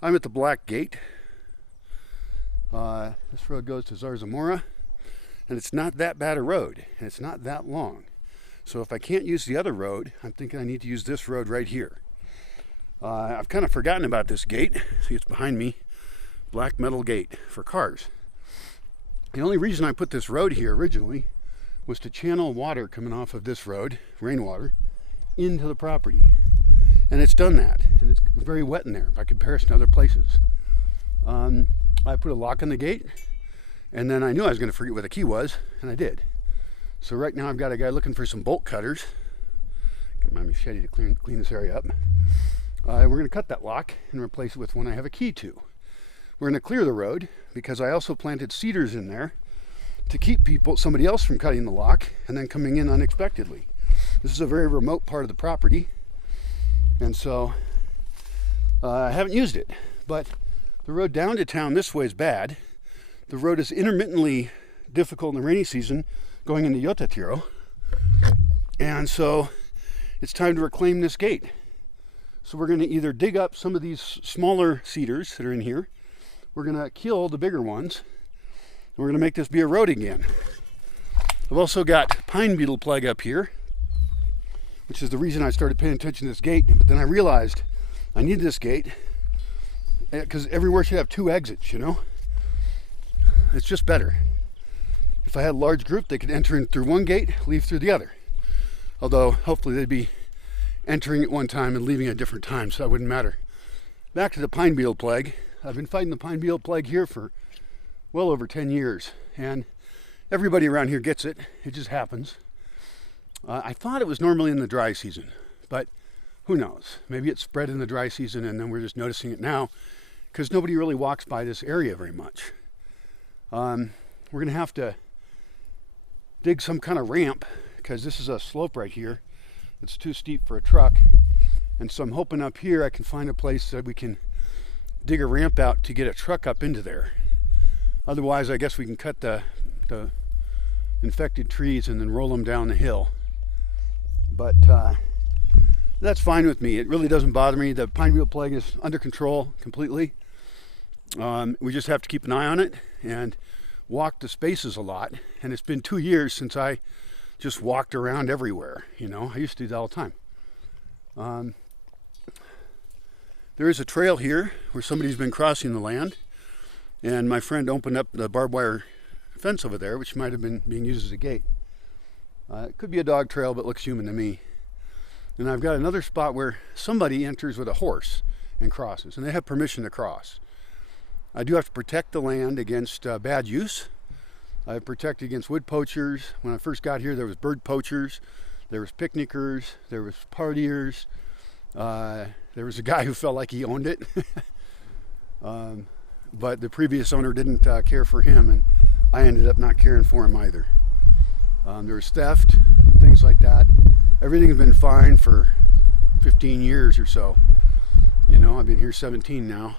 I'm at the Black Gate. This road goes to Zarzamora, and it's not that bad a road, and it's not that long. So if I can't use the other road, I'm thinking I need to use this road right here. I've kind of forgotten about this gate. See, it's behind me. Black metal gate for cars. The only reason I put this road here originally was to channel water coming off of this road, rainwater, into the property. And it's done that, and it's very wet in there by comparison to other places. I put a lock on the gate, and then I knew I was going to forget where the key was, and I did. So right now I've got a guy looking for some bolt cutters. Got my machete to clean this area up. We're going to cut that lock and replace it with one I have a key to. We're going to clear the road because I also planted cedars in there to keep somebody else from cutting the lock and then coming in unexpectedly. This is a very remote part of the property, and so I haven't used it. But the road down to town this way is bad. The road is intermittently difficult in the rainy season going into Yotatiro, and so it's time to reclaim this gate. So we're going to either dig up some of these smaller cedars that are in here, we're going to kill the bigger ones, and we're going to make this be a road again. I've also got pine beetle plague up here, which is the reason I started paying attention to this gate. But then I realized I need this gate because everywhere should have two exits, you know? It's just better. If I had a large group, they could enter in through one gate, leave through the other. Although, hopefully they'd be entering at one time and leaving at a different time, so that wouldn't matter. Back to the pine beetle plague. I've been fighting the pine beetle plague here for well over 10 years, and everybody around here gets it. It just happens. I thought it was normally in the dry season, but who knows? Maybe it spread in the dry season and then we're just noticing it now because nobody really walks by this area very much. We're going to have to dig some kind of ramp because this is a slope right here. It's too steep for a truck. And so I'm hoping up here I can find a place that we can dig a ramp out to get a truck up into there. Otherwise, I guess we can cut the infected trees and then roll them down the hill. But that's fine with me. It really doesn't bother me. The pine beetle plague is under control completely. We just have to keep an eye on it and walk the spaces a lot. And it's been 2 years since I just walked around everywhere. You know, I used to do that all the time. There is a trail here where somebody's been crossing the land, and my friend opened up the barbed wire fence over there, which might have been being used as a gate. It could be a dog trail, but looks human to me. And I've got another spot where somebody enters with a horse and crosses, and they have permission to cross. I do have to protect the land against bad use. I protect against wood poachers. When I first got here, there was bird poachers, there was picnickers, there was partiers. There was a guy who felt like he owned it, but the previous owner didn't care for him, and I ended up not caring for him either. There was theft, things like that. Everything's been fine for 15 years or so. You know, I've been here 17 now.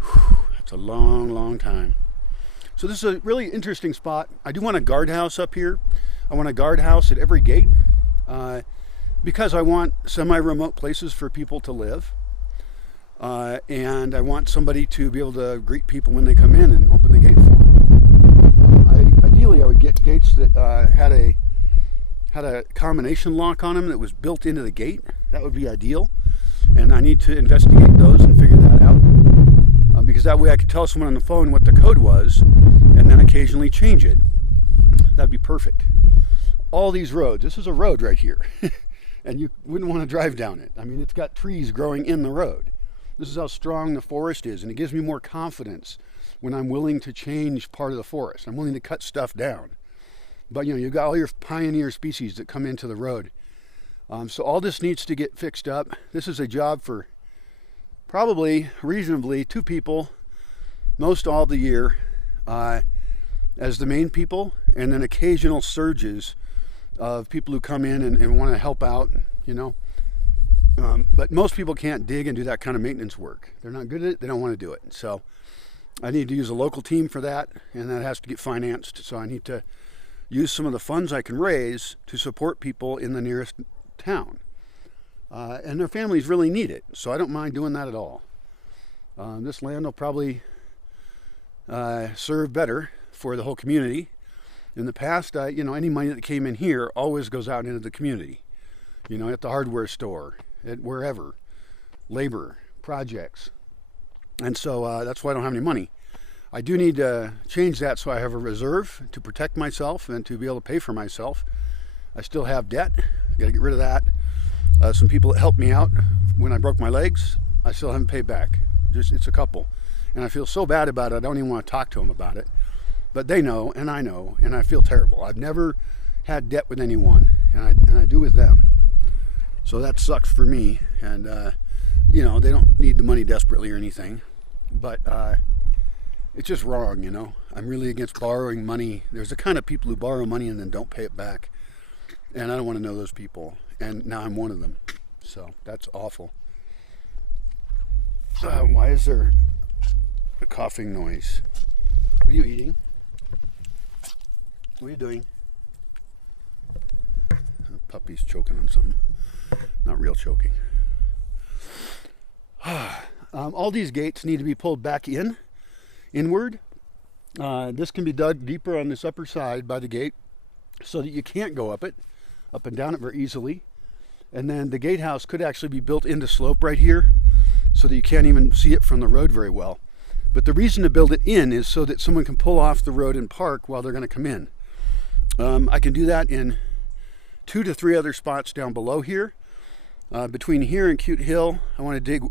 Whew, that's a long, long time. So this is a really interesting spot. I do want a guardhouse up here. I want a guardhouse at every gate because I want semi-remote places for people to live. And I want somebody to be able to greet people when they come in and open the gate for them. Ideally, I would get gates that had a combination lock on them that was built into the gate. That would be ideal. And I need to investigate those and figure that out. Because that way I could tell someone on the phone what the code was and then occasionally change it. That'd be perfect. All these roads, this is a road right here. And you wouldn't want to drive down it. I mean, it's got trees growing in the road. This is how strong the forest is, and it gives me more confidence when I'm willing to change part of the forest. I'm willing to cut stuff down. But you know, you've got all your pioneer species that come into the road. So all this needs to get fixed up. This is a job for probably reasonably 2 people most all the year as the main people, and then occasional surges of people who come in and want to help out, you know. But most people can't dig and do that kind of maintenance work. They're not good at it. They don't want to do it. So I need to use a local team for that, and that has to get financed. So I need to use some of the funds I can raise to support people in the nearest town. And their families really need it. So I don't mind doing that at all. This land will probably serve better for the whole community. In the past, any money that came in here always goes out into the community. At the hardware store, at wherever, labor, projects. And so that's why I don't have any money. I do need to change that so I have a reserve to protect myself and to be able to pay for myself. I still have debt. Got to get rid of that. Some people that helped me out when I broke my legs, I still haven't paid back. It's a couple. And I feel so bad about it, I don't even want to talk to them about it. But they know, and I feel terrible. I've never had debt with anyone, and I do with them. So that sucks for me. And, they don't need the money desperately or anything. But it's just wrong, I'm really against borrowing money. There's the kind of people who borrow money and then don't pay it back. And I don't want to know those people. And now I'm one of them. So that's awful. Why is there a coughing noise? What are you eating? What are you doing? The puppy's choking on something. Not real choking. All these gates need to be pulled back inward. This can be dug deeper on this upper side by the gate so that you can't go up and down it very easily. And then the gatehouse could actually be built into slope right here so that you can't even see it from the road very well. But the reason to build it in is so that someone can pull off the road and park while they're going to come in. I can do that in 2 to 3 other spots down below here. Between here and Cute Hill, I want to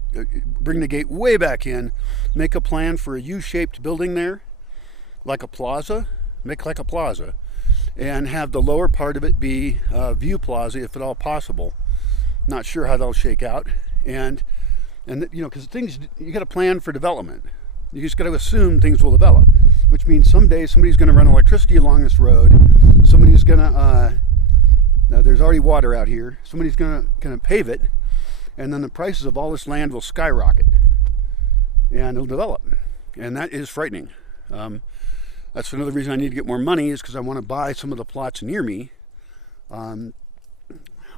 bring the gate way back in, make a plan for a U-shaped building there, like a plaza, and have the lower part of it be View Plaza if at all possible. Not sure how that'll shake out, and because things, you got to plan for development. You just got to assume things will develop, which means someday somebody's going to run electricity along this road. Somebody's going to now there's already water out here. Somebody's going to pave it, and then the prices of all this land will skyrocket, and it'll develop, and that is frightening. That's another reason I need to get more money, is because I want to buy some of the plots near me.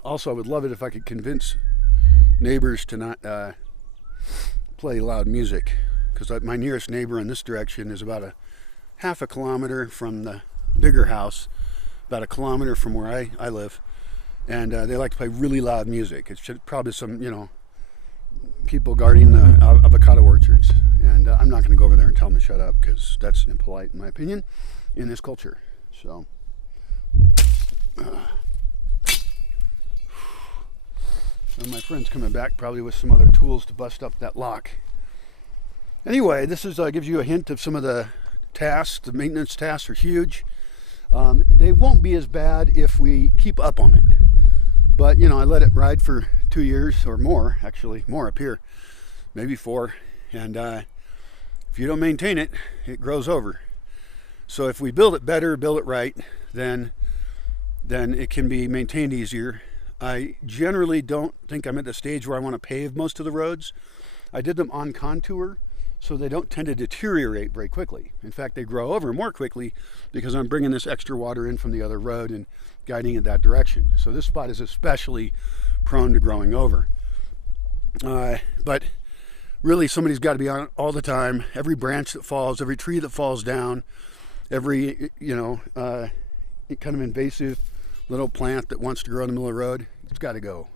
Also, I would love it if I could convince neighbors to not play loud music, because my nearest neighbor in this direction is about half a kilometer from the bigger house, about a kilometer from where I live, and they like to play really loud music. It's probably some, people guarding the avocado orchards, and I'm not going to go over there and tell them to shut up, because that's impolite, in my opinion, in this culture. So, and my friend's coming back probably with some other tools to bust up that lock. Anyway, this gives you a hint of some of the tasks. The maintenance tasks are huge. They won't be as bad if we keep up on it. But, I let it ride for 2 years or more, actually, more up here, maybe 4. And if you don't maintain it, it grows over. So if we build it better, build it right, then it can be maintained easier. I generally don't think I'm at the stage where I want to pave most of the roads. I did them on contour, so they don't tend to deteriorate very quickly. In fact, they grow over more quickly because I'm bringing this extra water in from the other road and guiding it that direction. So this spot is especially prone to growing over. But really, somebody's got to be on it all the time. Every branch that falls, every tree that falls down, every, kind of invasive little plant that wants to grow in the middle of the road, it's got to go.